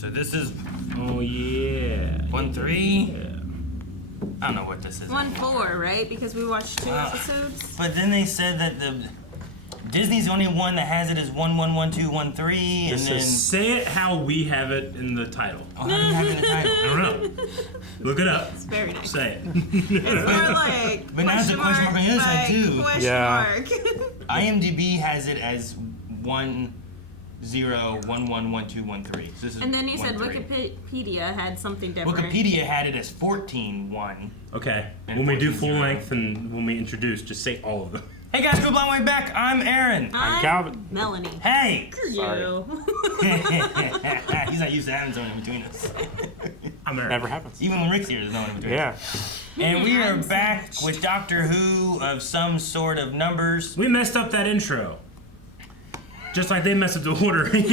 So this is... Oh, yeah. 1-3? Yeah. I don't know what this is. 1-4, right? Because we watched 2 episodes. But then they said that the Disney's the only one that has it as 1-1-1-2-1-3, and then... Say it how we have it in the title. Oh, how do you have it in the title? I don't know. Look it up. It's very nice. Say it. It's more like But now it's a question mark on the other side, too. Question mark. IMDb has it as 1-0-1-1-1-2-1-3. So this is And then you said 1-3. Wikipedia had something different. Wikipedia had it as 14-1. Okay. And When we do 14-0. full length and when we introduce, just say all of them. Hey guys, good long way back. I'm Aaron. I'm Calvin. Melanie. Hey! Sorry. You. He's not used to having someone in between us. I'm Aaron. Never happens. Even when Rick's here, there's no one in between us. Yeah. And we are back with Doctor Who of some sort of numbers. We messed up that intro. Just like they messed up the ordering.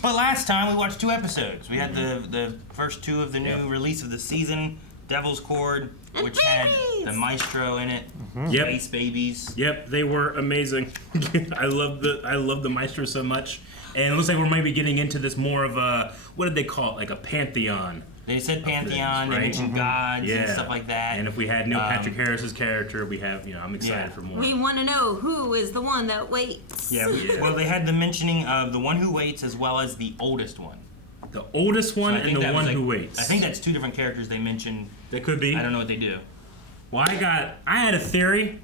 But last time we watched 2 episodes. We had the first 2 of the new release of the season, Devil's Cord, which had the Maestro in it, Yep. Space Babies. Yep, they were amazing. I love the Maestro so much. And it looks like we're maybe getting into this more of a, what did they call it? Like a pantheon. They said Pantheon, right? they mentioned gods and stuff like that. And if we had Neil Patrick Harris's character, we have, I'm excited for more. We want to know who is the one that waits. Yeah, well, they had the mentioning of the one who waits as well as the oldest one. The oldest one So I and think the that one was, who waits. I think that's 2 different characters they mentioned. They could be. I don't know what they do. Well, I had a theory.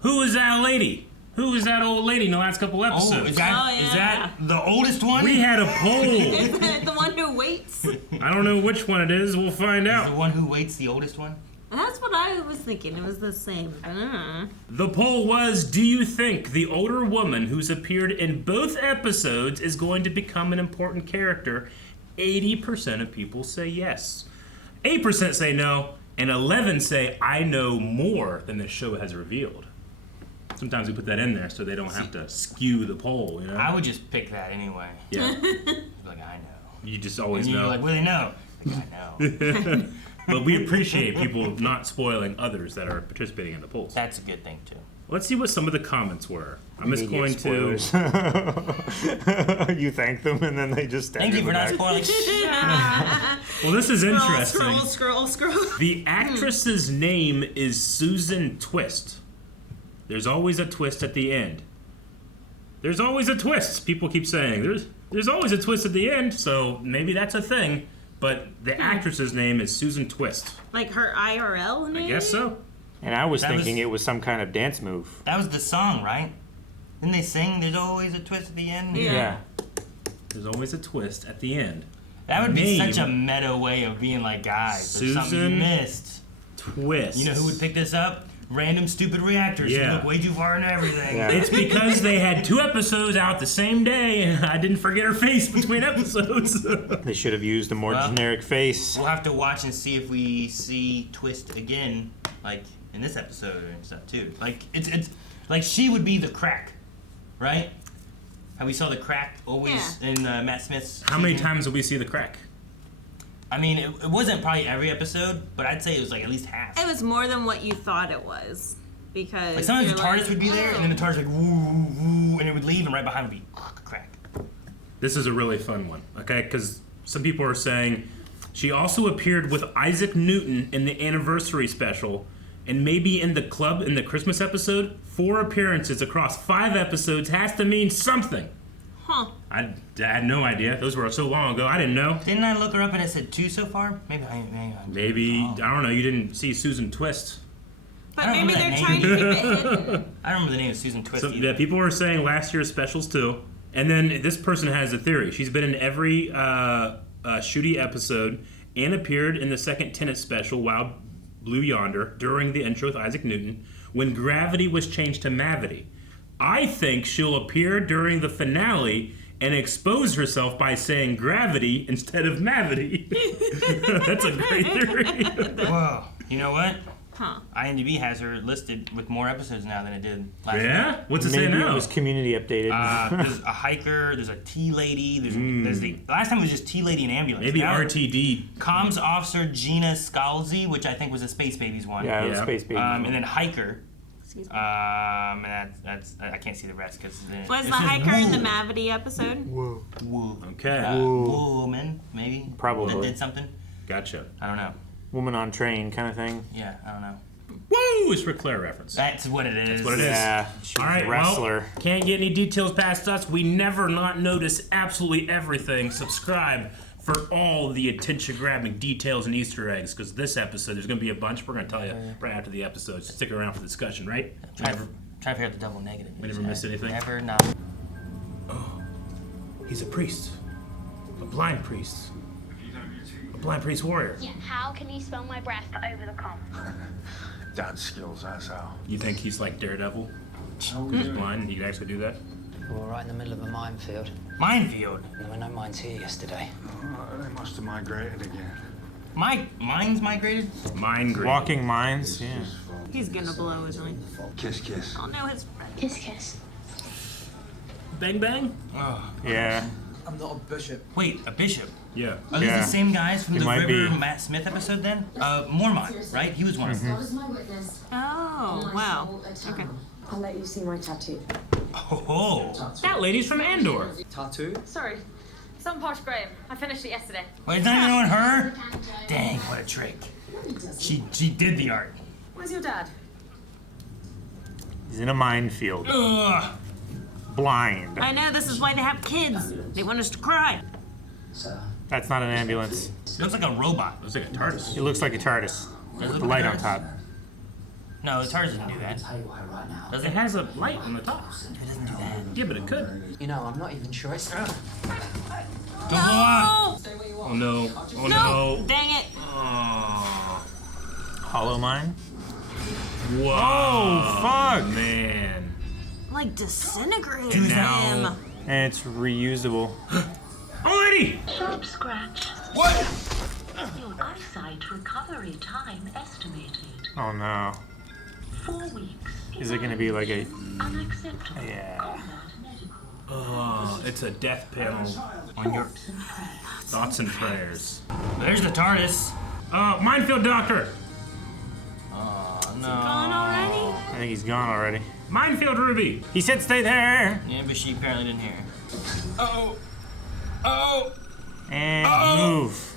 Who was that lady? Who was that old lady in the last couple episodes? Oh, is that the oldest one? We had a poll. Is it the one who waits? I don't know which one it is. We'll find Is out. the one who waits the oldest one? That's what I was thinking. It was the same. The poll was, do you think the older woman who's appeared in both episodes is going to become an important character? 80% of people say yes. 8% say no, and 11 say, I know more than the show has revealed. Sometimes we put that in there so they don't have to skew the poll, I would just pick that anyway. Yeah. Like, I know. You just always And you're know. like, what do they know? Like, I know. But we appreciate people not spoiling others that are participating in the polls. That's a good thing, too. Let's see what some of the comments were. I'm just going Immediate to... You thank them and then they just stab Thank you in for the not back. spoiling. Well, this is interesting. Scroll. The actress's name is Susan Twist. There's always a twist at the end. There's always a twist. People keep saying there's always a twist at the end, so maybe that's a thing. But the actress's name is Susan Twist. Like her IRL name? I guess so. And I was That thinking was- it was some kind of dance move. That was the song, right? Didn't they sing There's Always a Twist at the End? Yeah. There's always a twist at the end. That would be Name. such a meta way of being like, guys, there's something you Susan missed. Twist. You know who would pick this up? Random stupid reactors Yeah. who look way too far into everything. Yeah. It's because they had 2 episodes out the same day, and I didn't forget her face between episodes. They should have used a more Well- generic face. We'll have to watch and see if we see Twist again, like in this episode and stuff too. Like it's like she would be the crack, right? How we saw the crack always in Matt Smith's. How many season. times will we see the crack? I mean, it wasn't probably every episode, but I'd say it was like at least half. It was more than what you thought it was. Because Like sometimes the you're TARDIS would be there, and then the TARDIS would like woo woo woo, and it would leave, and right behind would be crack. This is a really fun one, okay? Because some people are saying she also appeared with Isaac Newton in the anniversary special, and maybe in the club in the Christmas episode. 4 appearances across 5 episodes has to mean something. Huh. I had no idea. Those were so long ago. I didn't know. Didn't I look her up and it said 2 so far? Maybe. Maybe, I don't know, you didn't see Susan Twist. But I don't maybe remember they're that trying to name. keep it hidden. I don't remember the name of Susan Twist So, either. yeah, people were saying last year's specials too. And then this person has a theory. She's been in every Shooty episode and appeared in the second Tenet special, Wild Blue Yonder, during the intro with Isaac Newton, when gravity was changed to Mavity. I think she'll appear during the finale and expose herself by saying gravity instead of Mavity. That's a great theory. Whoa. You know what? Huh. IMDb has her listed with more episodes now than it did last year. Yeah? What's it say Maybe it now? was community updated. There's a hiker, there's a tea lady, there's the last time it was just tea lady and ambulance. Maybe Now, RTD. Comms officer Gina Scalzi, which I think was a Space Babies one. yeah, it was yeah. Space Baby. And then hiker. Excuse me. That's I can't see the rest because Was the hiker in the Mavity episode? Whoa. Okay. Woman maybe Probably. that did something. Gotcha. I don't know. Woman on train kind of thing. Yeah, I don't know. Woo! It's Ric Flair reference. That's what it is. That's what it is. Yeah. She was All right, a wrestler. well, can't get any details past us. We never not notice absolutely everything. Subscribe for all the attention-grabbing details and Easter eggs, because this episode, there's going to be a bunch. We're going to tell you right after the episode. So stick around for the discussion, right? Try to figure out the double negative. We never miss anything? Never, no. He's a priest. A blind priest. A blind priest warrior. Yeah, how can he smell my breath over the comp? Dance skills, that's how. You think he's like Daredevil? He's blind and he can actually do that? We were right in the middle of a minefield. Minefield. There were no mines here yesterday. They must have migrated again. Mine's migrated? Mind grade. Walking mines, yeah. He's gonna blow, isn't he? Kiss, kiss. Oh no, his friend. Kiss, kiss. Bang bang? Yeah. I'm not a bishop. Wait, a bishop. Yeah. Are these Yeah. the same guys from It the might River be. Matt Smith episode then? Mormont, right? He was one of them. God is my witness. Oh, wow. Okay. I'll let you see my tattoo. Oh. That lady's from Andor. Tattoo? Sorry. Some posh Graham. I finished it yesterday. Wait, it's not even on her? Dang, what a trick. She did the art. Where's your dad? He's in a minefield. Ugh. Blind. I know, this is why they have kids. They want us to cry. Sir, That's not an ambulance. It looks like a robot. Looks like a TARDIS. It looks like a TARDIS. Does it The look light like on a top. No, the TARDIS doesn't do that. tell you why right now. Does It it? has a light on the top. It doesn't do that. Yeah, but it could. You know, I'm not even sure it's... Don't blow up. Oh no. Oh No! no. Dang it! Oh. Hollow mine? Whoa. Oh, fuck. Man. Like disintegrated And now- him. And it's reusable. Oh, Eddie! Sharp scratch. What? Your eyesight recovery time estimated. Oh no. 4 weeks. Is it gonna be like a... Unacceptable. Yeah. Combat medical. Oh, it's a death panel on your thoughts and prayers. There's the TARDIS. Minefield Doctor! Oh, no. Gone already? I think he's gone already. Minefield Ruby! He said stay there! Yeah, but she apparently didn't hear. Uh-oh. Uh-oh. And move.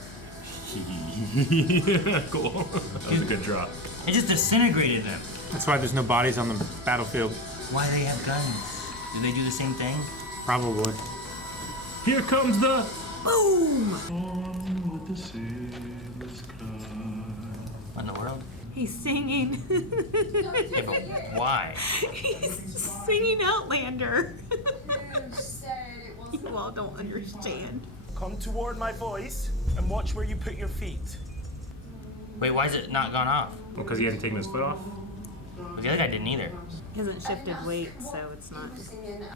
Cool. That was a good drop. It just disintegrated them. That's why there's no bodies on the battlefield. Why do they have guns? Do they do the same thing? Probably. Here comes the... Boom! What in the world? He's singing. Yeah, but why? He's singing Outlander. You all don't understand. Come toward my voice and watch where you put your feet. Wait, why is it not gone off? Well, because he hasn't taken his foot off? Well, the other guy didn't either. He hasn't shifted weight, so it's not.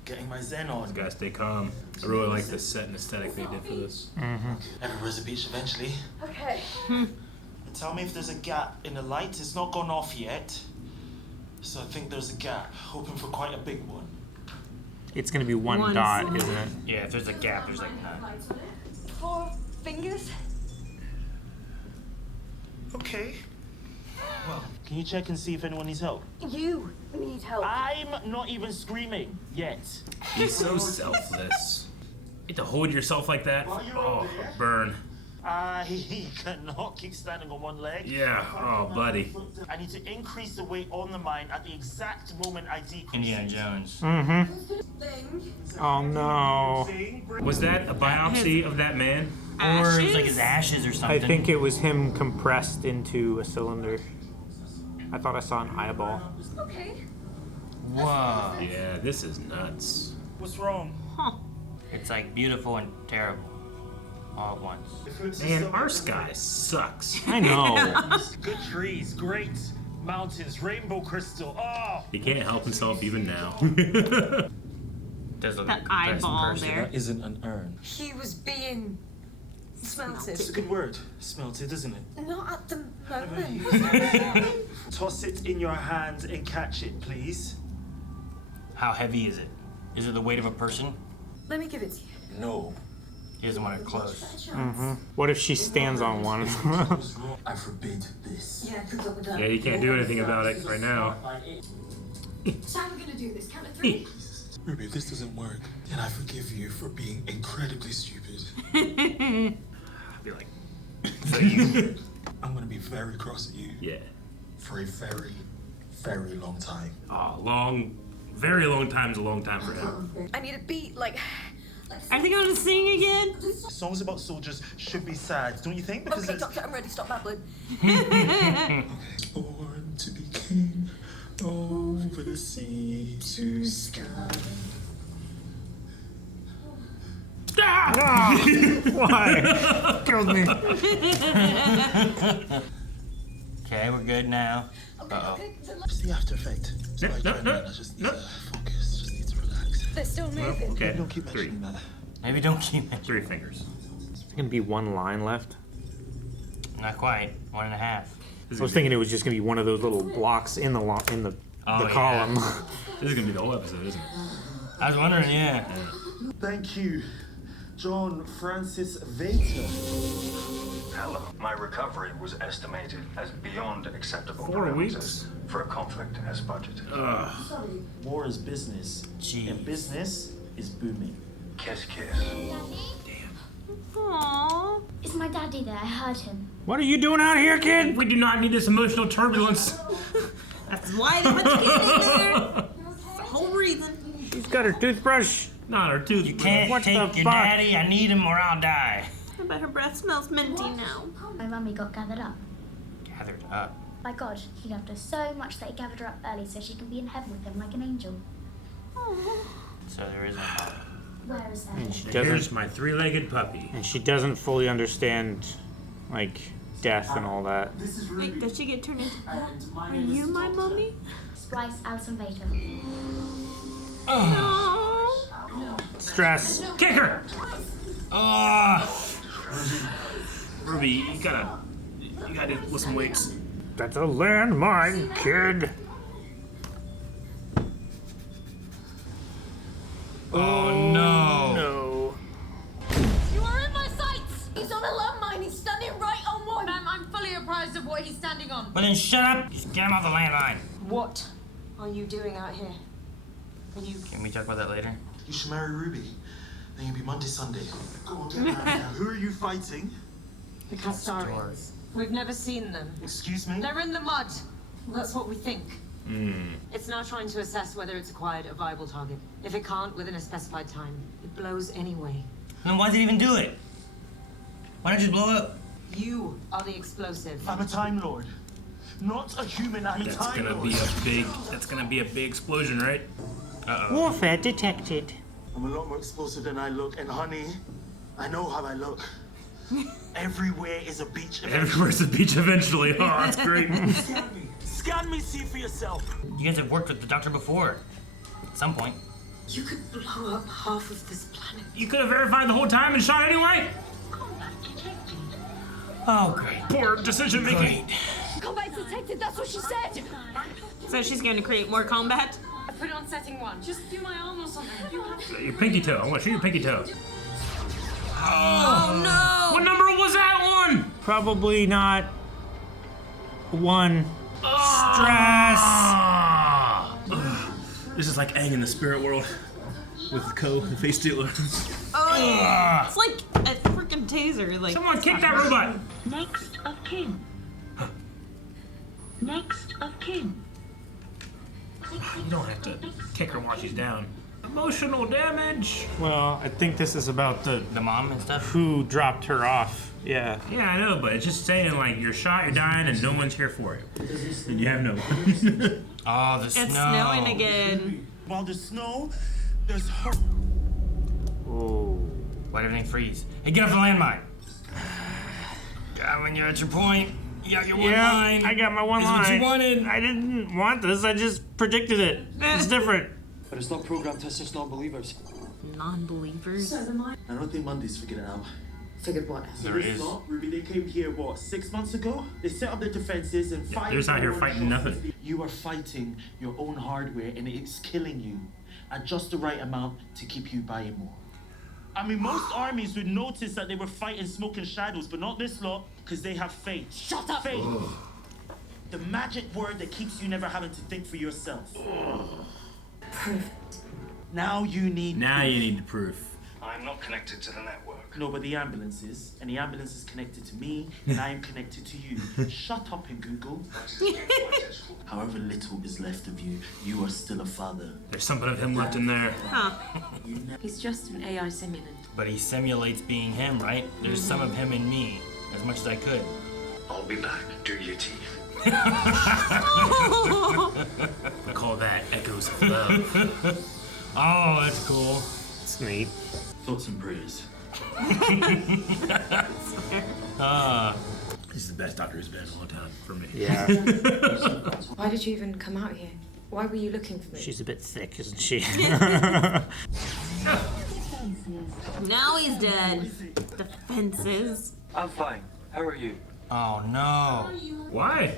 Getting my zen on. Gotta stay calm. I really like the set and aesthetic they did for this. Everywhere's a beach eventually. Okay. Tell me if there's a gap in the light. It's not gone off yet. So I think there's a gap. Hoping for quite a big one. It's gonna be one One dot, small- isn't it? Yeah, if there's a gap, there's like none. 4 fingers. Okay. Well, can you check and see if anyone needs help? You need help. I'm not even screaming yet. He's so selfless. You get to hold yourself like that? Oh, burn. I cannot keep standing on one leg. Yeah, oh, buddy. I need to increase the weight on the mine at the exact moment I decrease. Indiana Jones. Oh no. Was that a biopsy of that man? Or it's like Ashes? his ashes or I something. think it was him compressed into a cylinder. I thought I saw an eyeball. Okay. Whoa. Yeah, this is nuts. What's wrong? It's like beautiful and terrible. All at once. Man, our sky sucks. I know. Good trees, great mountains, rainbow crystal. Oh! He can't help himself even now. Does look That like a depressed eyeball person. there. Isn't an urn. He was being smelted. It's a good word. Smelted, isn't it? Not at the moment. Toss it in your hand and catch it, please. How heavy is it? Is it the weight of a person? Let me give it to you. No. He doesn't want it close. What if she stands on one? I forbid this. Yeah, you can't do anything about it right now. So how are we gonna do this? Count of 3? Ruby, if this doesn't work, then I forgive you for being incredibly stupid. I'll be like, I'm gonna be very cross at you. yeah. For a very, very long time. Oh, very long time's a long time for him. I need a beat, like. Are they going to sing again? Songs about soldiers should be sad, don't you think? Because Okay, it's... Doctor, I'm ready. Stop babbling. Born to be king, over the sea to sky. Why? Killed me. Okay, we're good now. Uh-oh. It's the after effect. I just need to focus, just need to relax. They're still moving. Okay, Don't keep 3. mentioning that. Maybe don't keep it. 3 fingers. There's gonna be one line left. Not quite. 1.5. I was thinking it was just gonna be one of those little blocks in the Oh, yeah. column. This is gonna be the whole episode, isn't it? I was wondering, yeah. Thank you, John Francis Vater. Hello. My recovery was estimated as beyond acceptable 4 parameters weeks? for a conflict as budgeted. War is business. Jeez. And business is booming. Kiss, kiss. Aww. Is my daddy there? I heard him. What are you doing out here, kid? We do not need this emotional turbulence. That's why they put the kid in there. That's the whole reason. She's got her toothbrush. Not our tooth. You can't What take the your fuck? daddy. I need him or I'll die. I bet her breath smells minty now. My mummy got gathered up. Gathered up. By God, he loved her so much that he gathered her up early so she can be in heaven with him like an angel. So there is no pop. Where is that? And she Here's doesn't. my 3-legged puppy. And she doesn't fully understand, like, death and all that. This is Wait, Ruby. does she get turned into? And my Are name you is my Doctor. mommy? Splice Alison Vater. No. Stress. Kick her! Oh, Ruby, you gotta lift some weights. That's a landmine, kid. oh no. No. You are in my sights! He's on a landmine. He's standing right on one. Ma'am, I'm fully apprised of what he's standing on. Well then shut up. Just get him off the landline. What are you doing out here? Are you... Can we talk about that later? You should marry Ruby. Then you'll be Monday, Sunday. Go on, get married now. Who are you fighting? The Kastarions. We've never seen them. Excuse me? They're in the mud. That's what we think. It's now trying to assess whether it's acquired a viable target. If it can't within a specified time, it blows anyway. Then why did it even do it? Why not just blow up? You are the explosive. I'm a Time Lord. Not a human, I'm a That's Time gonna Lord. be a big explosion, right? Uh-oh. Warfare detected. I'm a lot more explosive than I look, and honey, I know how I look. Everywhere is a beach. Everywhere's a beach eventually. Oh, that's great. Scan me. Scan me, see for yourself. You guys have worked with the doctor before. At some point. You could blow up half of this planet. You could have verified the whole time and shot anyway. Combat detected. Oh great. Poor decision making. Combat detected, that's what she said! So she's going to create more combat. I put it on setting 1. Just do my arm or something. You have to... Your pinky toe. I want to shoot your pinky toe. Oh no! What number was that one? Probably not 1. This is like Aang in the spirit world with the face stealer. Oh, yeah. It's like a freaking taser. Like Someone kick that robot. Next of kin. Next of kin. You don't have to kick her while she's down. Emotional damage. Well, I think this is about the mom and stuff. Who dropped her off? Yeah. Yeah, I know, but it's just saying like you're shot, you're dying, and no one's here for you, and you have no one. Oh, the snow. It's snowing again. While there's snow, there's hope. Oh. Why'd everything freeze? Hey, get off the landmine. God, when you're at your point, you got your one line. I got my one This line. is what you wanted. I didn't want this. I just predicted it. It's different. But it's not programmed to assist non-believers. Non-believers. I don't think Monday's figured it out. Figured what? So this lot, Ruby, they came here, what, 6 months ago? They set up their defenses and they're just out here fighting nothing. You are fighting your own hardware and it's killing you at just the right amount to keep you buying more. I mean, most armies would notice that they were fighting smoke and shadows, but not this lot, because they have faith. Shut up! Faith. The magic word that keeps you never having to think for yourself. Proof. Now you need the proof. I'm not connected to the network. No, but the ambulance is. And the ambulance is connected to me, and I am connected to you. Shut up and Google. However little is left of you, you are still a father. There's something of him left in there. Huh. He's just an AI simulant. But he simulates being him, right? There's some of him in me, as much as I could. I'll be back. Do your teeth. We call that echoes of love. Oh, that's cool. It's neat. Thoughts and prayers. He's the best doctor he's been in a long time for me. Yeah. Why did you even come out here? Why were you looking for me? She's a bit thick, isn't she? Now he's dead. Defenses. I'm fine. How are you? Oh no. Why?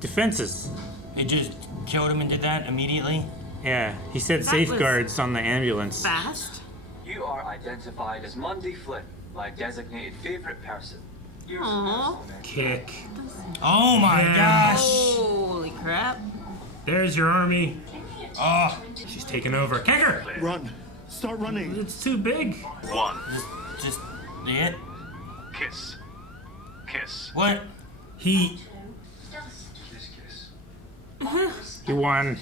Defenses. It just killed him and did that immediately? Yeah, he said That safeguards on the ambulance. Fast. You are identified as Monday Flynn, my designated favorite person. Here's Aww. Kick. Oh my gosh. Holy crap. There's your army. Oh, She's taking over. Kick her! Run. Start running. It's too big. One. just it? Kiss. Kiss. What? He Kiss, kiss. He won.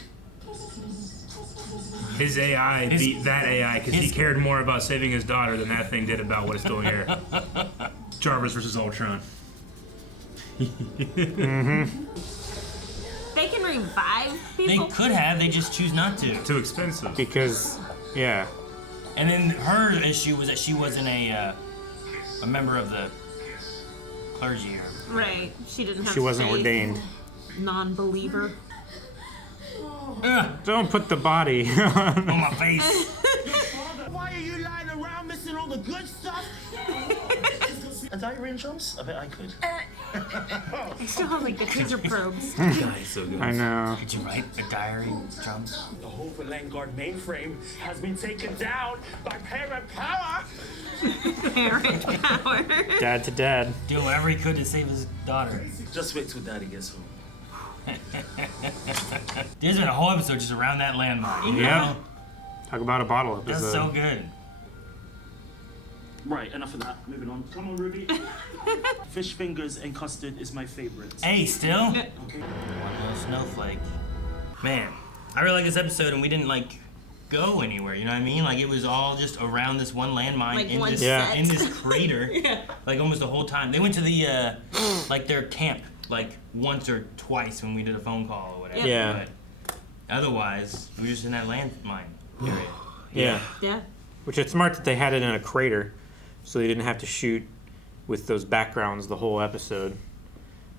His AI beat that AI because he cared more about saving his daughter than that thing did about what it's doing here. Jarvis versus Ultron. They can revive They people? could have, they just choose not to. Too expensive. Because, yeah. And then her issue was that she wasn't a member of the clergy or Right. She didn't have She wasn't faith. ordained. Non-believer. Don't put the body on my face. Why are you lying around missing all the good stuff? A diary in drums? I bet I could. I still have like the taser probes. God, he's so good. I know. Did you write a diary with drums? The whole Villengard mainframe has been taken down by parent power. Parent power. Dad to dad. Doing whatever he could to save his daughter. Just wait till Daddy gets home. There's been a whole episode just around that landmine. Yeah. Talk about a bottle episode. That's so good. Right, enough of that. Moving on. Come on, Ruby. Fish fingers and custard is my favorite. Hey, still? Okay. One little snowflake. Man, I really like this episode, and we didn't like go anywhere. You know what I mean? Like it was all just around this one landmine Like in one this set. in this crater. Yeah. Like almost the whole time. They went to the like their camp like once or twice when we did a phone call or whatever. Yeah. But otherwise, we were just in that landmine area. Yeah. Yeah. Which it's smart that they had it in a crater, so they didn't have to shoot with those backgrounds the whole episode,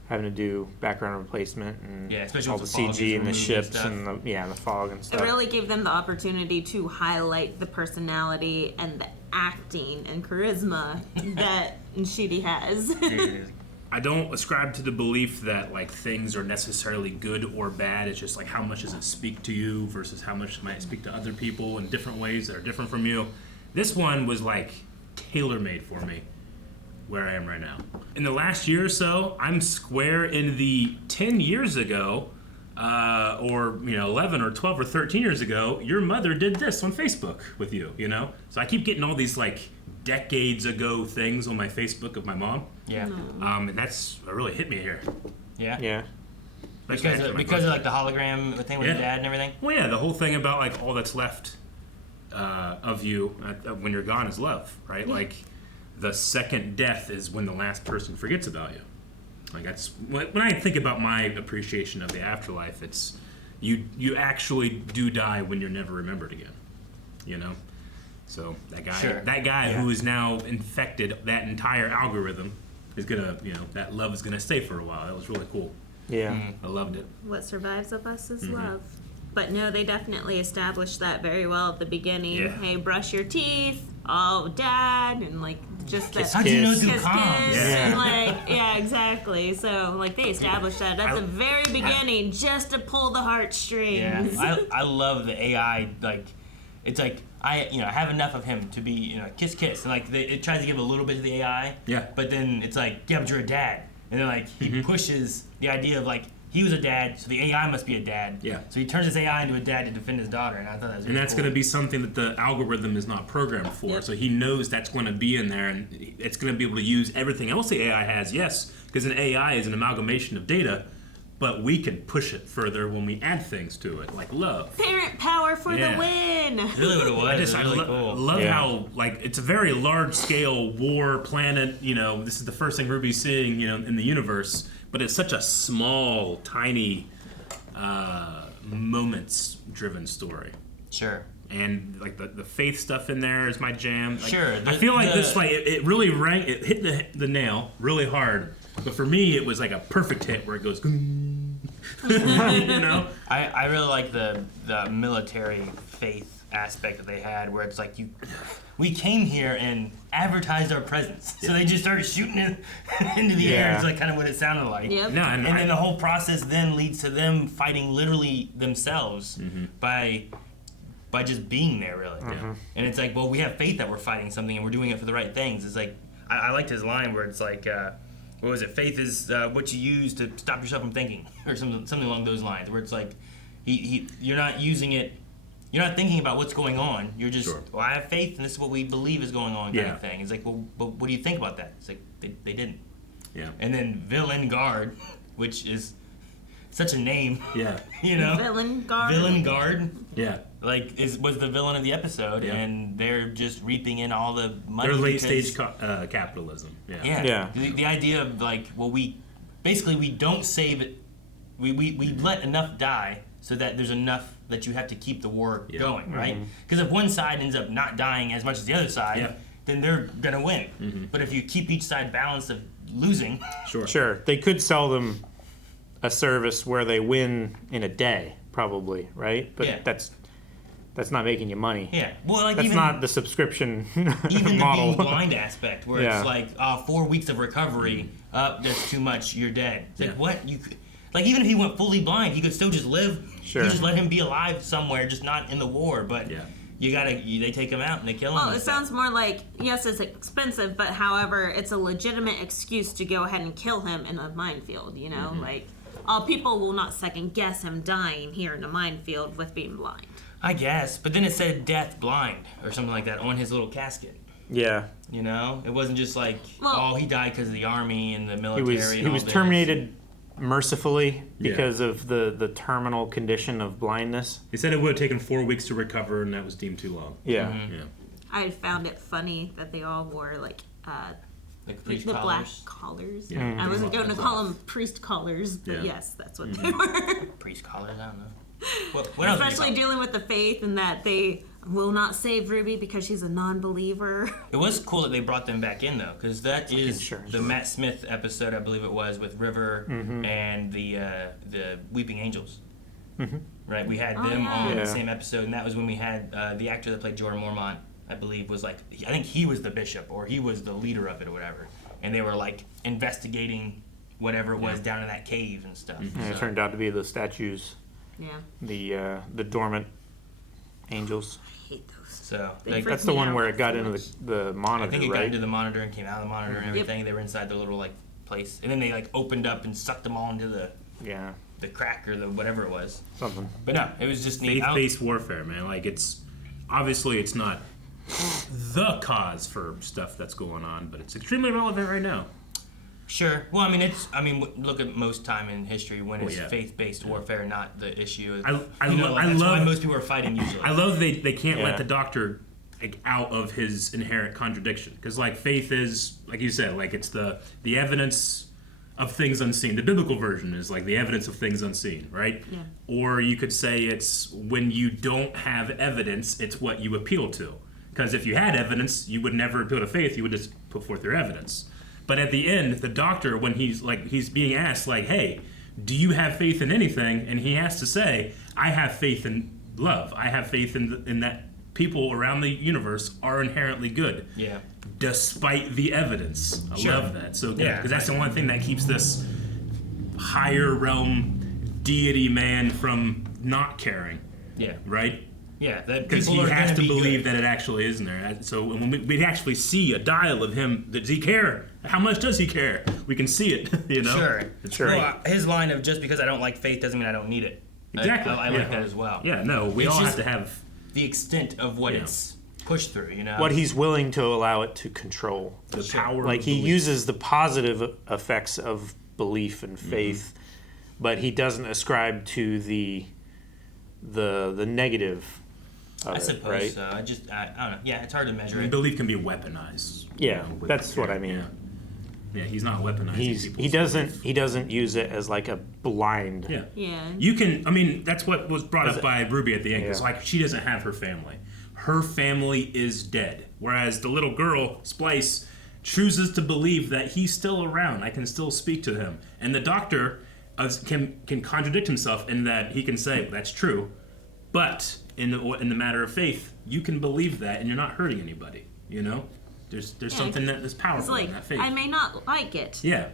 having to do background replacement and Yeah, especially all the with the fog is CG and the removed and ships stuff. and the fog and It stuff. really gave them the opportunity to highlight the personality and the acting and charisma that Nshidi has. I don't ascribe to the belief that like things are necessarily good or bad. It's just like how much does it speak to you versus how much might it speak to other people in different ways that are different from you. This one was like tailor-made for me where I am right now. In the last year or so, I'm square in the 10 years ago or 11 or 12 or 13 years ago, your mother did this on Facebook with you, you know? So I keep getting all these like decades ago things on my Facebook of my mom. Yeah. And that's really hit me here. Yeah. Yeah. Because of like the hologram thing with Yeah. your dad and everything. Well, yeah, the whole thing about like all that's left of you when you're gone is love, right? Like the second death is when the last person forgets about you. Like that's when I think about my appreciation of the afterlife. It's you actually do die when you're never remembered again. You know. So that guy who is now infected that entire algorithm is gonna, that love is gonna stay for a while. That was really cool. Yeah. I loved it. What survives of us is love. But no, they definitely established that very well at the beginning. Yeah. Hey, brush your teeth. Oh, dad, and like just that. How'd you know kiss, through kiss, comms? kiss, Yeah. and like exactly. So like they established that at the very beginning, just to pull the heartstrings. Yeah, I love the AI. Like, it's like I have enough of him to be kiss and like it tries to give a little bit to the AI. Yeah. But then it's like but you're a dad, and then like he pushes the idea of like he was a dad, so the AI must be a dad. Yeah. So he turns his AI into a dad to defend his daughter, and I thought that was really And that's cool. going to be something that the algorithm is not programmed for. Yep. So he knows that's going to be in there, and it's going to be able to use everything else the AI has, yes, because an AI is an amalgamation of data, but we can push it further when we add things to it, like love. Parent power for Yeah. the win. That's really what it was. I Really cool. love Yeah. how, like, it's a very large-scale war planet, this is the first thing Ruby's seeing, in the universe, but it's such a small, tiny, moments-driven story. Sure. And like the faith stuff in there is my jam. Like, Sure. I feel like this, like it really it hit the nail really hard. But for me, it was like a perfect hit where it goes, I really like the military faith aspect that they had, where it's like we came here and advertised our presence, so they just started shooting it into the air. It's like kind of what it sounded like. Yep. No, and then the whole process then leads to them fighting literally themselves by just being there, really. And it's like, well, we have faith that we're fighting something and we're doing it for the right things. It's like I liked his line where it's like, what was it? Faith is what you use to stop yourself from thinking, or something along those lines. Where it's like, you're not using it. You're not thinking about what's going on. You're just, well, I have faith, and this is what we believe is going on, kind of thing. It's like, well, but what do you think about that? It's like they didn't. Yeah. And then Villengard, which is such a name. Yeah. Villengard. Villengard. Yeah. Like was the villain of the episode, and they're just reaping in all the money. They're late stage capitalism. Yeah. Yeah. The idea of like, well, we don't save it. We let enough die so that there's enough that you have to keep the war going, right? Because if one side ends up not dying as much as the other side, then they're gonna win. But if you keep each side balanced of losing, Sure. They could sell them a service where they win in a day, probably, right? But that's not making you money. Yeah. Well, like that's even not the subscription even model. the being blind aspect, where it's like 4 weeks of recovery, that's too much, you're dead. It's like what you could. Like, even if he went fully blind, he could still just live. Sure. You just let him be alive somewhere, just not in the war. But they take him out and they kill him. Well, it sounds more like, yes, it's expensive, but however, it's a legitimate excuse to go ahead and kill him in a minefield, Like, people will not second guess him dying here in a minefield with being blind. I guess. But then it said death blind or something like that on his little casket. Yeah. It wasn't just like, he died because of the army and the military. He was terminated mercifully because of the terminal condition of blindness. He said it would have taken 4 weeks to recover, and that was deemed too long. Yeah. I found it funny that they all wore like priest the collars? black collars. Yeah. I wasn't going to call them priest collars, but yes, that's what they were. Priest collars? I don't know. What else Especially dealing with the faith and that they will not save Ruby because she's a non-believer. It was cool that they brought them back in, though, because that is the Matt Smith episode, I believe it was, with River and the Weeping Angels. Right? We had them on the same episode, and that was when we had the actor that played Jorah Mormont, I believe, was like, I think he was the bishop, or he was the leader of it, or whatever. And they were, like, investigating whatever it was down in that cave and stuff. And it turned out to be the statues. Yeah. The dormant angels. I hate those. So that's the one where it got into the monitor, I think it got right? into the monitor and came out of the monitor and everything. They were inside the little place, and then they opened up and sucked them all into the crack or the whatever it was. Something. But no, it was just neat. Faith-based warfare, man. Like, it's obviously it's not the cause for stuff that's going on, but it's extremely relevant right now. Sure. Well, look at most time in history when it's faith-based warfare, not the issue. I that's love why most people are fighting usually. I love they can't let the doctor out of his inherent contradiction, because faith is, like you said, it's the evidence of things unseen. The biblical version is the evidence of things unseen, right? Yeah. Or you could say it's when you don't have evidence, it's what you appeal to. Because if you had evidence, you would never appeal to faith. You would just put forth your evidence. But at the end, the doctor, when he's being asked, hey, do you have faith in anything? And he has to say, I have faith in love. I have faith in that people around the universe are inherently good. Yeah. Despite the evidence. I love that. So good. Yeah. Because that's the one thing that keeps this higher realm deity man from not caring. Yeah. Right? Yeah, that because he people are has gonna to be believe good. that it actually isn't there. So when we actually see a dial of him, does he care? How much does he care? We can see it, you know? Sure. It's Well, great. his line of just because I don't like faith doesn't mean I don't need it. Exactly. I like that as well. Yeah, no, we It's all just have to have the extent of what it's pushed through, you know? What he's willing to allow it to control. the power Like of he belief. uses the positive effects of belief and faith, but he doesn't ascribe to the negative of I it, suppose right? so. I don't know. Yeah, it's hard to measure I mean, it. belief can be weaponized. Yeah, with that's what I mean. Yeah, he's not weaponizing He people's doesn't use it as like a blind. Yeah. Yeah. You can, I mean, that's what was brought Is up it- by Ruby at the end. It's Yeah. like she doesn't have her family. Her family is dead. Whereas the little girl, Splice, chooses to believe that he's still around. I can still speak to him. And the doctor can contradict himself in that he can say, that's true. But in the matter of faith, you can believe that and you're not hurting anybody, you know? There's something that's It's powerful like, in that faith. I may not like it, Yeah.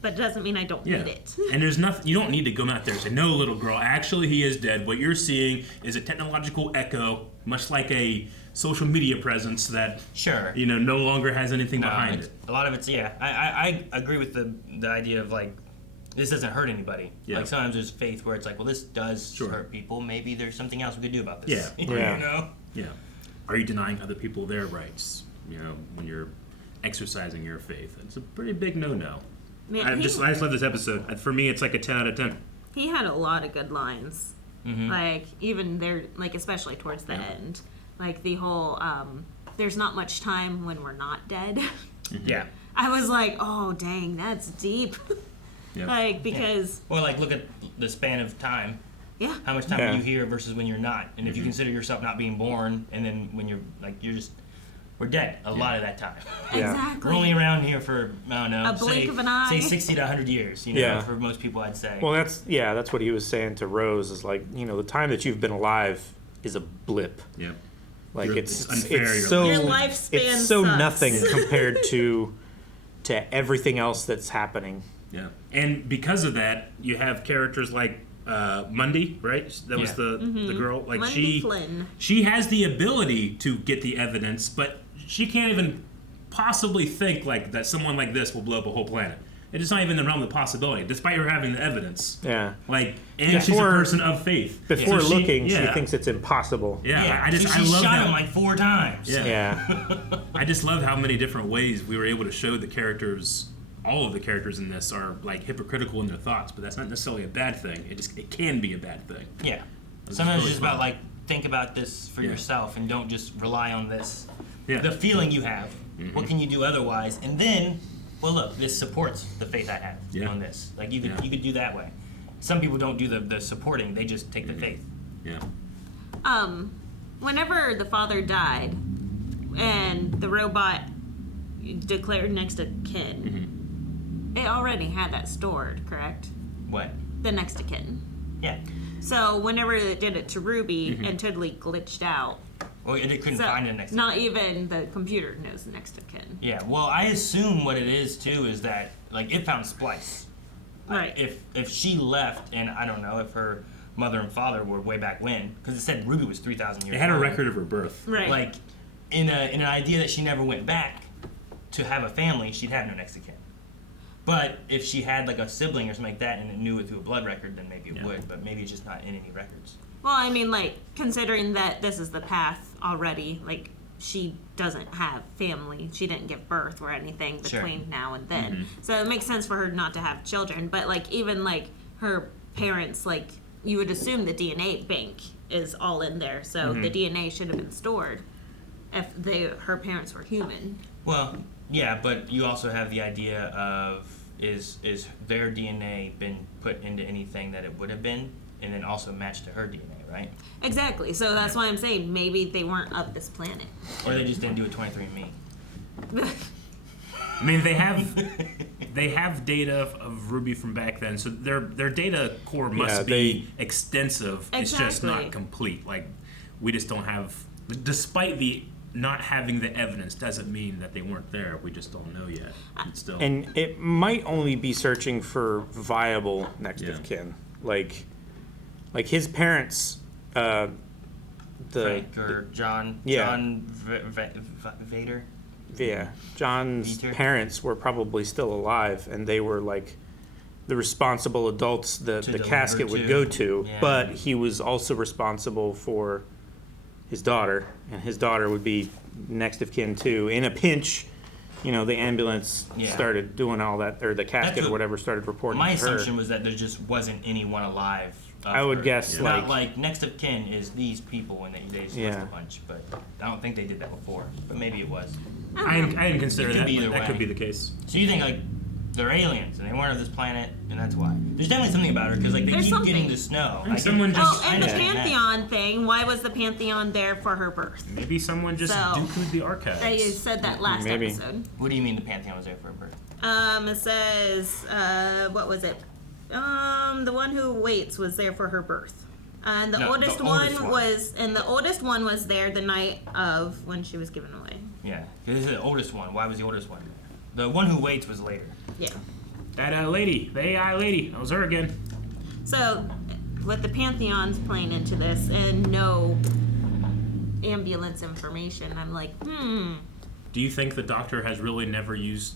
but it doesn't mean I don't Yeah. need it. And there's nothing, you don't need to go out there and say, no, little girl, actually he is dead. What you're seeing is a technological echo, much like a social media presence that, Sure. you know, no longer has anything No, behind it's- it. A lot of it's, yeah. I agree with the idea of, like, this doesn't hurt anybody. Yeah. Like, sometimes there's faith where it's like, well, this does hurt people. Maybe there's something else we could do about this. Yeah. You Yeah. know? Yeah. Are you denying other people their rights, you know, when you're exercising your faith? It's a pretty big no-no. Man, I just love this episode. For me, it's like a 10 out of 10. He had a lot of good lines. Mm-hmm. Like, even there, like, especially towards the end. Like, the whole, there's not much time when we're not dead. Yeah. I was like, oh, dang, that's deep. Yeah. Like, because, Or, like, look at the span of time. yeah. How much time Yeah. are you here versus when you're not? And if you consider yourself not being born, and then when you're, like, we're dead a lot of that time. Yeah. Exactly. We're only around here for, I don't know, A blink say, of an eye. say 60 to 100 years, you know, Yeah. for most people, I'd say. Well, that's what he was saying to Rose is like, you know, the time that you've been alive is a blip. Yeah. Like It's unfair, it's your so Your lifespan it's so sucks. nothing compared to everything else that's happening. Yeah, and because of that, you have characters like Mundy, right? That was Yeah. the girl. Like Mundy Flynn. she has the ability to get the evidence, but she can't even possibly think like that. Someone like this will blow up a whole planet. It's not even in the realm of possibility, despite her having the evidence. Yeah. Like, and she's a Before- person of faith. Before So she- looking, she yeah. thinks it's impossible. Yeah, I she love shot that. him like 4 times. Yeah. Yeah. I just love how many different ways we were able to show the characters. All of the characters in this are like hypocritical in their thoughts, but that's not necessarily a bad thing. It can be a bad thing. Yeah. It's Sometimes really it's about, fun. like, think about this for Yeah. yourself and don't just rely on this. Yeah. The feeling you have. What can you do otherwise? And then, well, look, this supports the faith I have Yeah. on this. Like, you could Yeah. you could do that way. Some people don't do the supporting, they just take the faith. Yeah. Whenever the father died and the robot declared next of kin, it already had that stored, correct? What? The next of kin. Yeah. So whenever it did it to Ruby and totally glitched out, Well, it couldn't so find a next. not even the computer knows the next of kin. Yeah. Well, I assume what it is too is that, like, it found Splice. Right. If she left, and I don't know if her mother and father were way back when, because it said Ruby was 3,000 years. It had a old. record of her birth. Right. Like, in an idea that she never went back to have a family, she'd have no next of kin. But if she had, like, a sibling or something like that and it knew it through a blood record, then maybe it would. But maybe it's just not in any records. Well, I mean, like, considering that this is the path already, like, she doesn't have family. She didn't give birth or anything Sure. between now and then. Mm-hmm. So it makes sense for her not to have children. But, like, even, like, her parents, like, you would assume the DNA bank is all in there. So Mm-hmm. the DNA should have been stored if her parents were human. Well, yeah, but you also have the idea of is their DNA been put into anything that it would have been, and then also matched to her DNA, right? Exactly. So that's why I'm saying maybe they weren't of this planet. Or they just didn't do a 23andMe. I mean, they have data of Ruby from back then, so their data core must be extensive. It's just Exactly. not complete. Like, we just don't have, despite the not having the evidence, doesn't mean that they weren't there. We just don't know yet. It's still, And it might only be searching for viable next Yeah. of kin. Like his parents Frank or John. Yeah. John Vader. Yeah, John's Peter? parents were probably still alive, and they were like the responsible adults that To the deliver casket would to. go to. Yeah. But he was also responsible for his daughter, and his daughter would be next of kin too. In a pinch, the ambulance Yeah. started doing all that, or the casket That's or what- whatever started reporting My to her. assumption was that there just wasn't anyone alive. of I would her. guess, It's not like- like next of kin is these people, and they just list a bunch. But I don't think they did that before. But maybe it was. I didn't consider It could that, be but either that way. could be the case. So you think like they're aliens and they weren't of this planet, and that's why. There's definitely something about her because like they There's keep something. getting the snow. And someone just- And the understand that. Pantheon thing. Why was the Pantheon there for her birth? Maybe someone just So- Dooku'd the archives. I said that last episode. What do you mean the Pantheon was there for her birth? It says, what was it? The one who waits was there for her birth. And the No, oldest the one oldest one. was, and the oldest one was there the night of when she was given away. Yeah, this is the oldest one. Why was the oldest one there? The one who waits was later. Yeah. That lady, the AI lady, that was her again. So, with the Pantheons playing into this and no ambulance information, I'm like, Do you think the Doctor has really never used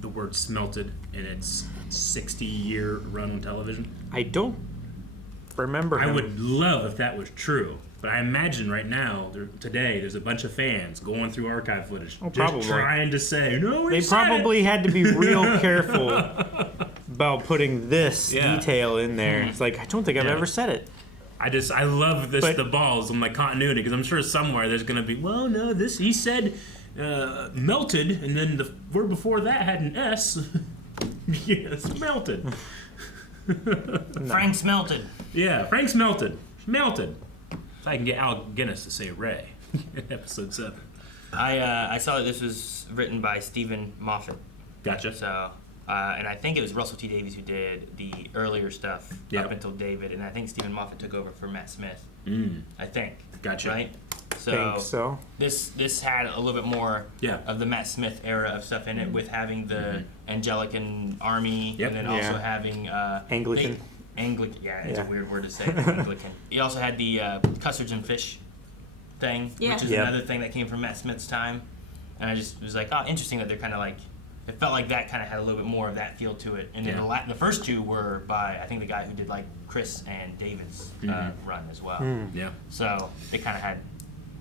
the word smelted in its 60-year run on television? I don't remember I him. would love if that was true. But I imagine right now, today, there's a bunch of fans going through archive footage, just probably. trying to say, no, They probably had to be real careful about putting this detail in there. It's like, I don't think I've ever said it. I love this, But- the balls on my continuity, because I'm sure somewhere there's going to be, well, no, he said melted, and then the word before that had an S. Yes, melted. Frank Smelted. Yeah, Frank Smelted. Melted. So I can get Al Guinness to say Ray in episode 7. I saw that this was written by Stephen Moffat. Gotcha. So, and I think it was Russell T Davies who did the earlier stuff up until David, and I think Stephen Moffat took over for Matt Smith. I think. Gotcha. Right. Think so. This had a little bit more of the Matt Smith era of stuff in it, with having the Anglican army, and then also having Anglican. Anglican, it's a weird word to say. Anglican. He also had the custards and fish thing, which is another thing that came from Matt Smith's time. And I just was like, oh, interesting that they're kind of like, it felt like that kind of had a little bit more of that feel to it. And then the first two were by, I think, the guy who did like Chris and David's run as well. Yeah. So it kind of had,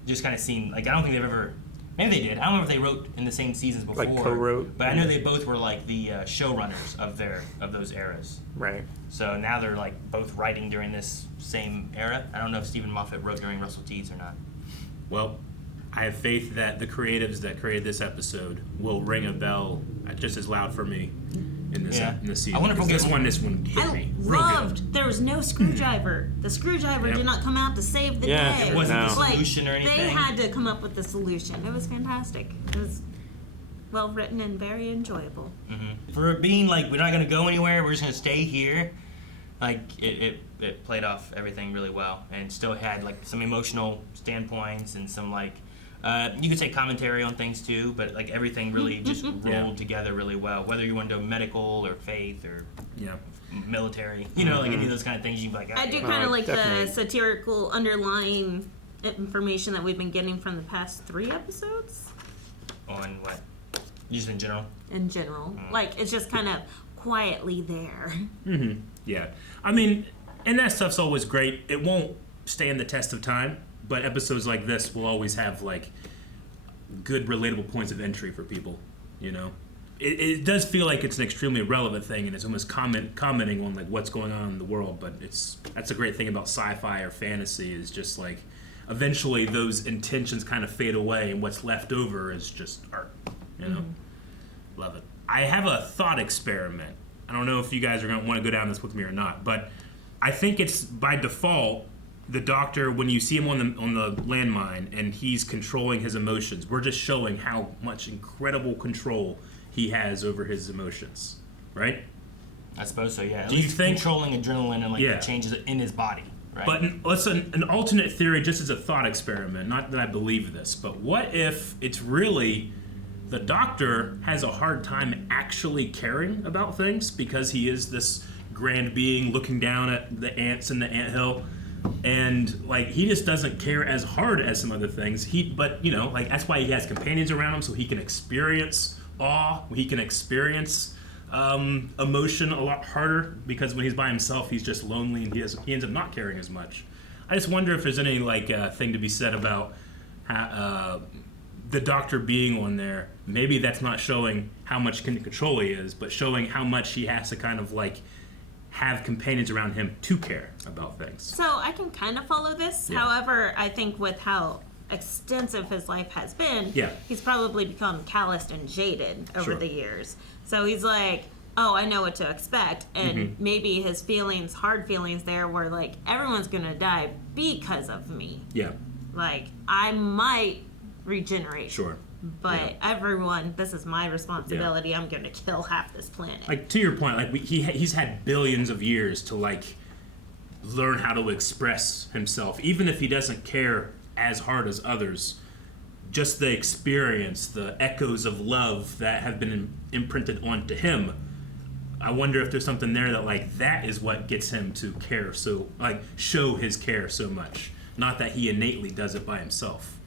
just kind of seemed like, I don't think they've ever, maybe they did. I don't know if they wrote in the same seasons before. Like co-wrote. But I know they both were like the showrunners of those eras. Right. So now they're like both writing during this same era. I don't know if Stephen Moffat wrote during Russell T's or not. Well, I have faith that the creatives that created this episode will ring a bell just as loud for me in this season. I wonder if we'll get this one hit me. Real loved. There was no screwdriver. The screwdriver did not come out to save the day. It wasn't the Like, solution or anything. They had to come up with the solution. It was fantastic. It was well written and very enjoyable. For it being like, we're not going to go anywhere, we're just going to stay here, like, it played off everything really well, and still had like some emotional standpoints and some like, you could say commentary on things too, but like everything really just rolled together really well. Whether you want to do medical or faith or military, like any of those kind of things, you'd be like, I do kind of like the satirical underlying information that we've been getting from the past 3 episodes. On what? Just in general? In general. Like, it's just kind of quietly there. Yeah. I mean, and that stuff's always great. It won't stand the test of time, but episodes like this will always have, like, good relatable points of entry for people, It does feel like it's an extremely relevant thing, and it's almost commenting on, like, what's going on in the world, but that's a great thing about sci-fi or fantasy, is just, like, eventually those intentions kind of fade away, and what's left over is just art, Love it. I have a thought experiment. I don't know if you guys are going to want to go down this with me or not, but I think it's by default the Doctor, when you see him on the landmine and he's controlling his emotions, we're just showing how much incredible control he has over his emotions, right? I suppose so, yeah. At Do you least think controlling adrenaline and like the changes in his body, right? But let's an alternate theory, just as a thought experiment. Not that I believe this, but what if it's really the Doctor has a hard time actually caring about things because he is this grand being looking down at the ants in the anthill? And like he just doesn't care as hard as some other things. But you know, like that's why he has companions around him, so he can experience awe. He can experience emotion a lot harder, because when he's by himself, he's just lonely and he ends up not caring as much. I just wonder if there's any like thing to be said about the Doctor being on there. Maybe that's not showing how much control he is, but showing how much he has to kind of like have companions around him to care about things. So I can kind of follow this. Yeah. However, I think with how extensive his life has been, he's probably become calloused and jaded over the years. So he's like, oh, I know what to expect. And maybe his feelings, hard feelings there were like, everyone's going to die because of me. Yeah. Like, I might regenerate. Sure. But everyone, this is my responsibility. Yeah. I'm going to kill half this planet. Like, to your point, like he's had billions of years to like learn how to express himself, even if he doesn't care as hard as others. Just the experience, the echoes of love that have been imprinted onto him. I wonder if there's something there that like that is what gets him to care, so like show his care so much. Not that he innately does it by himself.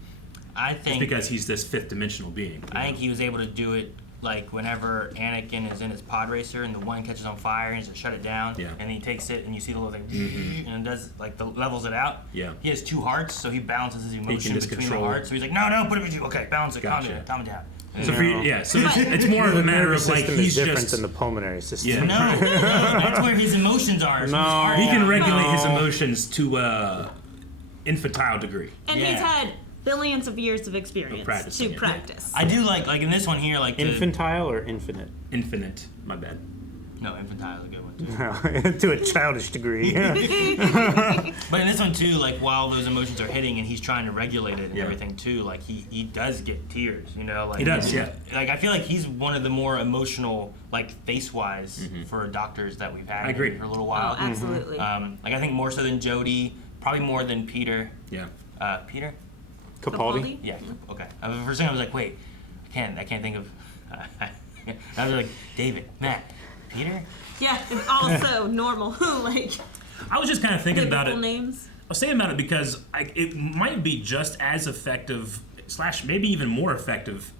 I think it's because he's this fifth dimensional being. I think he was able to do it like whenever Anakin is in his pod racer and the one catches on fire and he's to shut it down, and then he takes it and you see the little thing and it does like the levels it out. Yeah. He has two hearts, so he balances his emotion between the hearts. So he's like, no, put it with you. Okay, balance it, calm it down. So it's more of a matter of like he's different just than the pulmonary system. Yeah. No, that's where his emotions are. No. He can regulate his emotions to infantile degree. And he's had billions of years of experience to it. practice. I do like in this one here, like infantile or infinite? Infinite. My bad. No, infantile is a good one too. No, to a childish degree. But in this one too, like while those emotions are hitting and he's trying to regulate it and everything too, like he does get tears, you know. Like he does, Like I feel like he's one of the more emotional, like face wise, for doctors that we've had for a little while. Oh, absolutely. Like I think more so than Jodie, probably more than Peter. Yeah. Peter. Capaldi? Yeah. Okay. For a second I was like, wait, I can't think of. I was like, David, Matt, Peter. Yeah, and also normal. Like, I was just kind of thinking about it. Names. I was thinking about it because it might be just as effective, / maybe even more effective,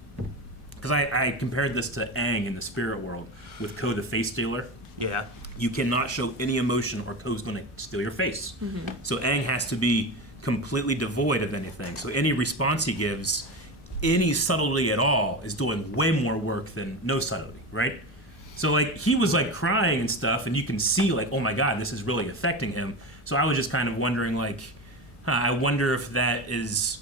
because I compared this to Aang in the spirit world with Ko the face stealer. Yeah. You cannot show any emotion or Ko's going to steal your face. So Aang has to be completely devoid of anything. So any response he gives, any subtlety at all, is doing way more work than no subtlety, right? So like he was like crying and stuff, and you can see like, oh my God, this is really affecting him. So I was just kind of wondering like, I wonder if that is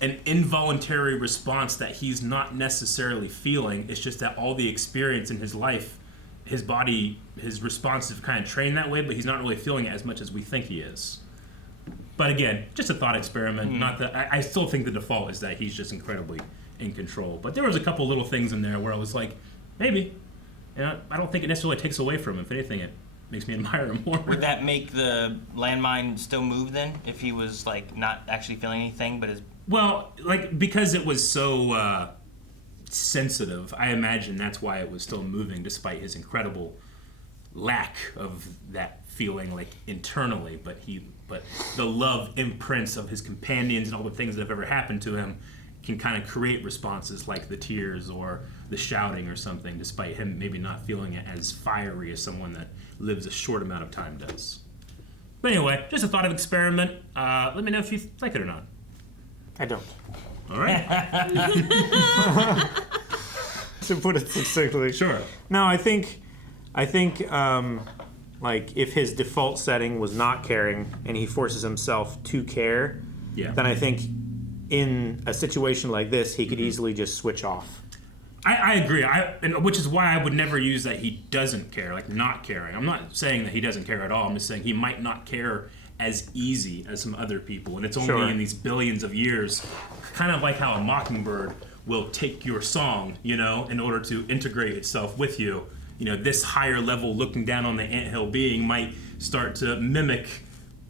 an involuntary response that he's not necessarily feeling. It's just that all the experience in his life, his body, his responses kind of trained that way, but he's not really feeling it as much as we think he is. But again, just a thought experiment. Not that I still think the default is that he's just incredibly in control. But there was a couple little things in there where I was like, maybe. You know, I don't think it necessarily takes away from him. If anything, it makes me admire him more. Would that make the landmine still move then, if he was like not actually feeling anything, but his? Well, like because it was so sensitive, I imagine that's why it was still moving, despite his incredible lack of that feeling, like internally. But the love imprints of his companions and all the things that have ever happened to him can kind of create responses like the tears or the shouting or something, despite him maybe not feeling it as fiery as someone that lives a short amount of time does. But anyway, just a thought of experiment. Let me know if you like it or not. I don't. All right. To put it succinctly. Sure. No, I think like if his default setting was not caring and he forces himself to care, then I think in a situation like this, he could easily just switch off. I agree, and which is why I would never use that he doesn't care, like not caring. I'm not saying that he doesn't care at all. I'm just saying he might not care as easy as some other people, and it's only in these billions of years, kind of like how a mockingbird will take your song, you know, in order to integrate itself with you. You know, this higher level looking down on the anthill being might start to mimic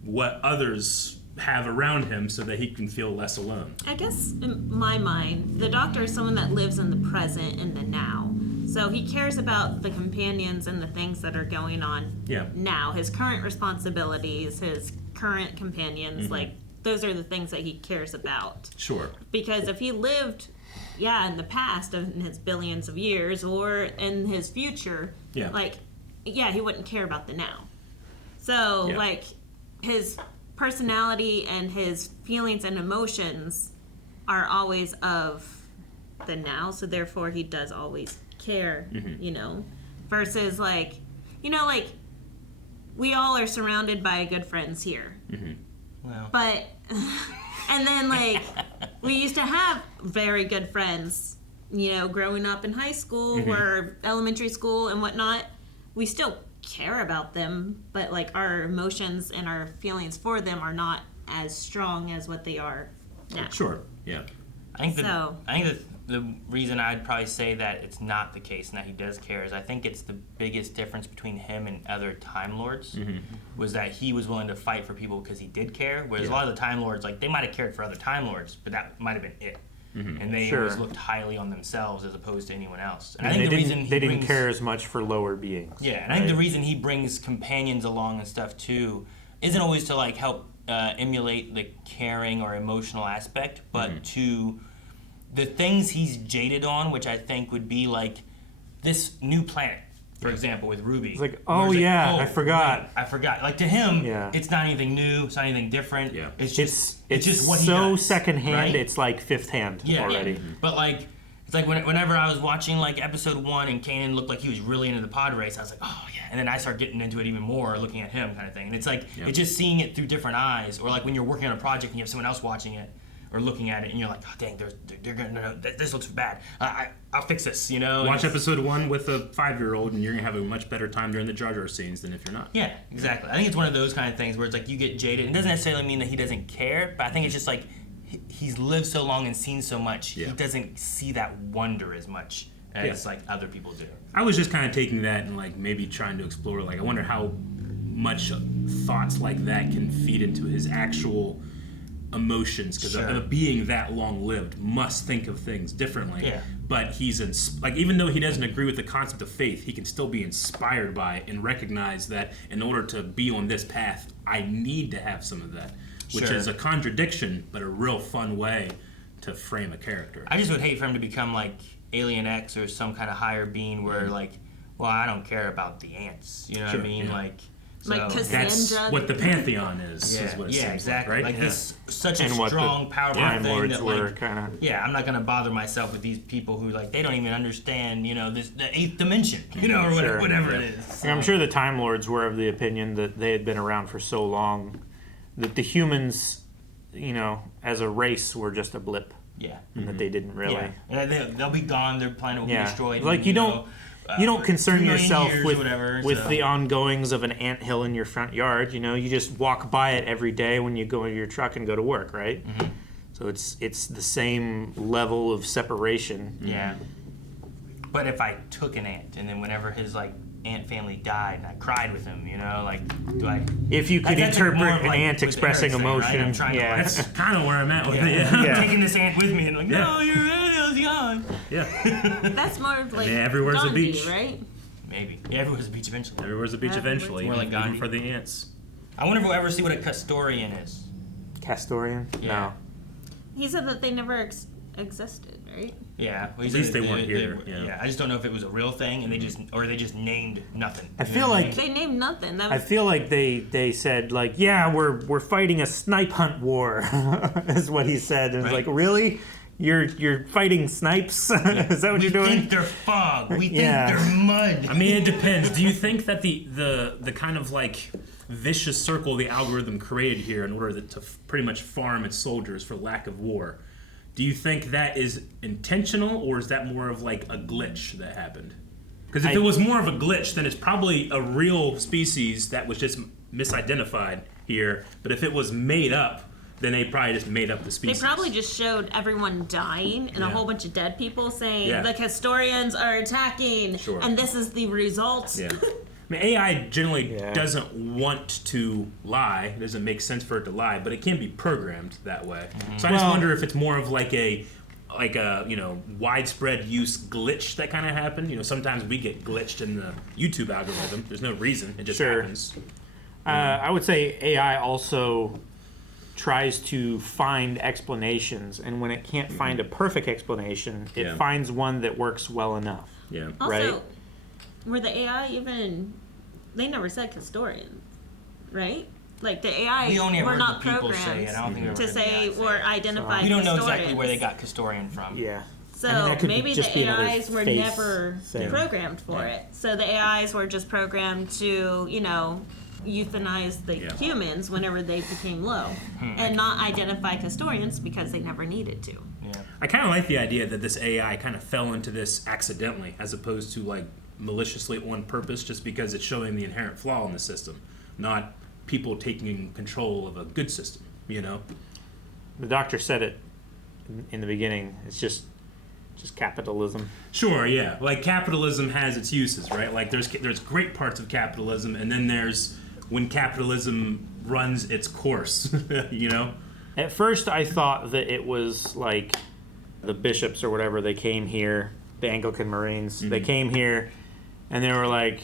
what others have around him so that he can feel less alone. I guess in my mind, the Doctor is someone that lives in the present and the now. So he cares about the companions and the things that are going on now. His current responsibilities, his current companions, like those are the things that he cares about. Sure. Because if he lived, in the past, in his billions of years, or in his future, he wouldn't care about the now. So, like, his personality and his feelings and emotions are always of the now, so therefore he does always care, versus, like, we all are surrounded by good friends here. Well. But, and then, like, we used to have very good friends, growing up in high school or elementary school and whatnot. We still care about them, but, like, our emotions and our feelings for them are not as strong as what they are now. Sure, yeah. I think the reason I'd probably say that it's not the case and that he does care is I think it's the biggest difference between him and other Time Lords was that he was willing to fight for people because he did care, whereas a lot of the Time Lords, like, they might have cared for other Time Lords, but that might have been it. And they always looked highly on themselves as opposed to anyone else. And I think they didn't care as much for lower beings. Yeah, and I think the reason he brings companions along and stuff too isn't always to, like, help emulate the caring or emotional aspect, but to the things he's jaded on, which I think would be like this new planet, for example, with Ruby. It's like, I forgot. Right, I forgot. Like, to him, it's not anything new. It's not anything different. Yeah. It's just what he so does, secondhand. right? It's like fifth hand already. Yeah. But, like, it's like whenever I was watching, like, episode 1 and Kanan looked like he was really into the pod race, I was like, oh yeah. And then I start getting into it even more, looking at him, kind of thing. And it's like it's just seeing it through different eyes, or like when you're working on a project and you have someone else watching it or looking at it, and you're like, oh dang, they're gonna no, this looks bad. I'll fix this, Watch episode 1 with a 5-year-old, and you're gonna have a much better time during the Jar Jar scenes than if you're not. Yeah, exactly. I think it's one of those kind of things where it's like you get jaded. It doesn't necessarily mean that he doesn't care, but I think it's just like he's lived so long and seen so much, he doesn't see that wonder as much as like other people do. I was just kind of taking that and like maybe trying to explore, like, I wonder how much thoughts like that can feed into his actual emotions, because a being that long-lived must think of things differently. Yeah. But he's like, even though he doesn't agree with the concept of faith, he can still be inspired by it and recognize that in order to be on this path, I need to have some of that, which is a contradiction, but a real fun way to frame a character. I just would hate for him to become like Alien X or some kind of higher being where like, well, I don't care about the ants. You know what I mean? Yeah. Like Cassandra. That's what the Pantheon is. Yeah, is what it seems exactly. Like, right? This such a strong, powerful thing that like, I'm not gonna bother myself with these people who like they don't even understand, this the 8th dimension, or whatever it is. So. I'm sure the Time Lords were of the opinion that they had been around for so long that the humans, as a race, were just a blip. Yeah. And that they didn't really. Yeah. And they'll be gone. Their planet will be destroyed. Like you don't concern yourself with the ongoings of an anthill in your front yard. You just walk by it every day when you go in your truck and go to work, right? Mm-hmm. So it's the same level of separation. Yeah. But if I took an ant and then whenever his like ant family died and I cried with him, do I? If you could interpret an ant expressing emotion, right? That's kind of where I'm at with it. I'm taking this ant with me and like, no, your ant's gone. Yeah. That's more of like everywhere's Gandhi, a beach, right? Maybe. Yeah, everywhere's a beach eventually. Everywhere's a beach eventually. More like even Gandhi. for the ants. I wonder if we'll ever see what a Kastarion is. Kastarion? Yeah. No. He said that they never existed, right? Yeah. Well, at least they weren't here. Yeah. I just don't know if it was a real thing, and they just named nothing. I feel like they named nothing. I feel like they said like, yeah, we're fighting a snipe hunt war, is what he said, and it's like, really? You're fighting snipes? Is that what you're doing? We think they're fog. We think they're mud. I mean, it depends. Do you think that the kind of like vicious circle the algorithm created here in order to pretty much farm its soldiers for lack of war, do you think that is intentional, or is that more of like a glitch that happened? Because if it was more of a glitch, then it's probably a real species that was just misidentified here. But if it was made up, then they probably just made up the species. They probably just showed everyone dying and a whole bunch of dead people saying the Kastarions are attacking, and this is the result. Yeah. I mean, AI generally doesn't want to lie. It doesn't make sense for it to lie, but it can be programmed that way. Mm-hmm. So I just wonder if it's more of like a like a widespread use glitch that kind of happened. Sometimes we get glitched in the YouTube algorithm. There's no reason. It just happens. I would say AI also tries to find explanations, and when it can't find a perfect explanation, it finds one that works well enough. Yeah. Also, right? were the AI even? They never said Kastarians, right? Like the AI We only ever were heard not the people programmed say it. I don't think we ever to heard the say AI say or it. identify. We don't know Kastarians. exactly where they got Kastarian from. Yeah. So that could maybe just the be another AIs were face never thing. programmed for it. So the AIs were just programmed to, euthanize the humans whenever they became low, and not identify Kastarians because they never needed to. Yeah. I kind of like the idea that this AI kind of fell into this accidentally, as opposed to like maliciously on purpose, just because it's showing the inherent flaw in the system, not people taking control of a good system. The doctor said it in the beginning. It's just capitalism. Sure, yeah. Like capitalism has its uses, right? Like there's great parts of capitalism, and then there's when capitalism runs its course. At first, I thought that it was like the bishops or whatever. They came here, the Anglican Marines. They came here, and they were like,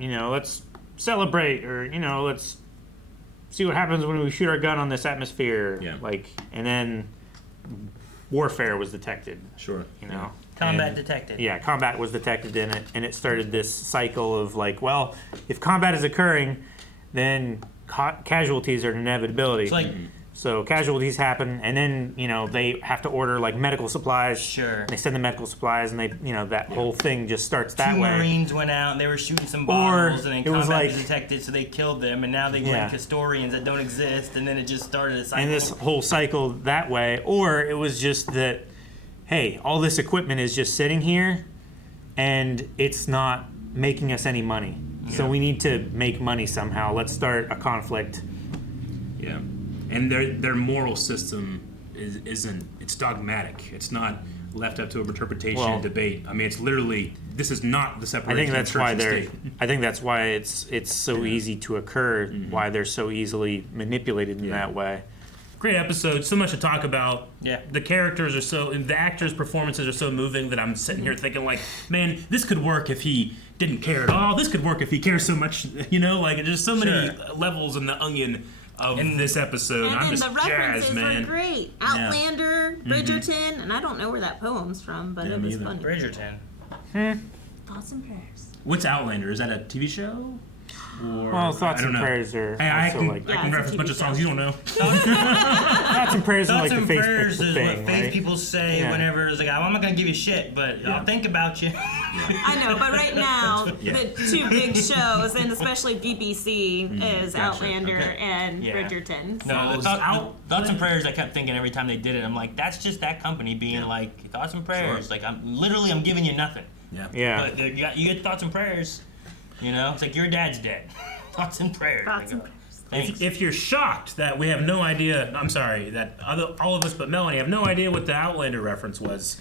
let's celebrate, or let's see what happens when we shoot our gun on this atmosphere. Yeah. And then warfare was detected. Sure. Combat detected. Yeah, combat was detected in it, and it started this cycle of like, well, if combat is occurring, then casualties are an inevitability. So casualties happen, and then they have to order like medical supplies. Sure. They send the medical supplies, and they that whole thing just starts that Two way. Marines went out and they were shooting some Or bottles, and then it was combat like- was detected, so they killed them, and now they blame Kastarians that don't exist, and then it just started a cycle. And this whole cycle that way, or it was just that, hey, all this equipment is just sitting here, and it's not making us any money. So we need to make money somehow. Let's start a conflict. Yeah. And their moral system isn't it's dogmatic. It's not left up to interpretation and debate. I mean, it's literally this is not the separation of church and state. I think that's why it's so easy to occur. Why they're so easily manipulated in that way. Great episode. So much to talk about. Yeah. The characters are so, and the actors' performances are so moving that I'm sitting here thinking like, man, this could work if he didn't care at all. This could work if he cares so much. Like there's so many levels in the onion of this episode. And I'm then just the references jazzed, man. were great. Outlander, Bridgerton, and I don't know where that poem's from, but it was funny. Bridgerton. Thoughts and prayers. What's Outlander? Is that a TV show? Or, Well, Thoughts I don't and know. Prayers are Hey, I also can, like... I can reference a bunch of songs you don't know. Thoughts and Prayers are like the Prayers Facebook is thing, what faith right? people say whenever it's like, I'm not gonna give you shit, but I'll think about you. I know, but right now, the two big shows, and especially BBC, is Outlander and Bridgerton. No, Thoughts and Prayers, I kept thinking every time they did it, I'm like, that's just that company being like, Thoughts and Prayers. Like, I'm giving you nothing. Yeah. But you get Thoughts and Prayers, it's like your dad's dead. Thoughts and Prayers. Thoughts and Prayers. Thanks. If you're shocked that we have no idea, I'm sorry, that all of us but Melanie have no idea what the Outlander reference was,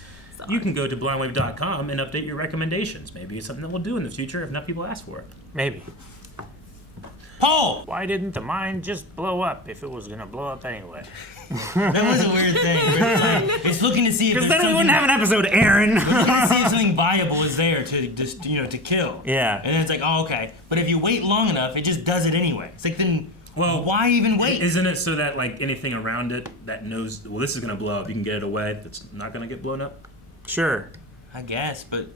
you can go to blindwave.com and update your recommendations. Maybe it's something that we'll do in the future if enough people ask for it. Maybe. Paul! Why didn't the mine just blow up if it was going to blow up anyway? That was a weird thing. It's looking to see if Because there's then we something... wouldn't have an episode, Aaron. We're looking to see if something viable is there to just, to kill. Yeah. And then it's like, oh, okay. But if you wait long enough, it just does it anyway. It's like, then, why even wait? Isn't it so that, like, anything around it that knows, well, this is going to blow up, you can get it away, that's not going to get blown up? Sure. I guess, but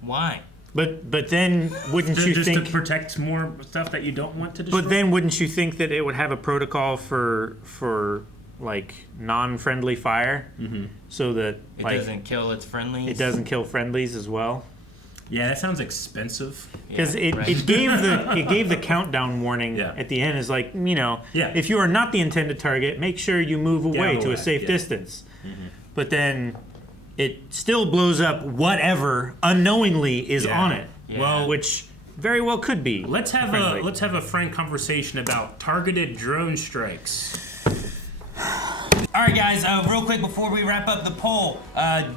why? But then wouldn't you just think... to protect more stuff that you don't want to destroy? But then wouldn't you think that it would have a protocol for like non-friendly fire, so that It like doesn't kill its friendlies? it doesn't kill friendlies as well? Yeah, that sounds expensive. Because it gave the countdown warning at the end. Is like, if you are not the intended target, make sure you move away to a safe distance. But then it still blows up whatever unknowingly is on it. Yeah. Well, which very well could be. Let's have friendly. a frank conversation about targeted drone strikes. All right, guys, real quick before we wrap up the poll,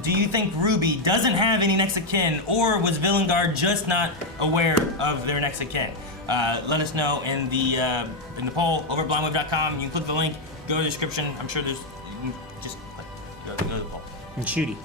do you think Ruby doesn't have any next of kin, or was Villengard just not aware of their next of kin? Let us know in the poll over at blindwave.com. You can click the link, go to the description. I'm sure there's just go to the poll. And Shooty.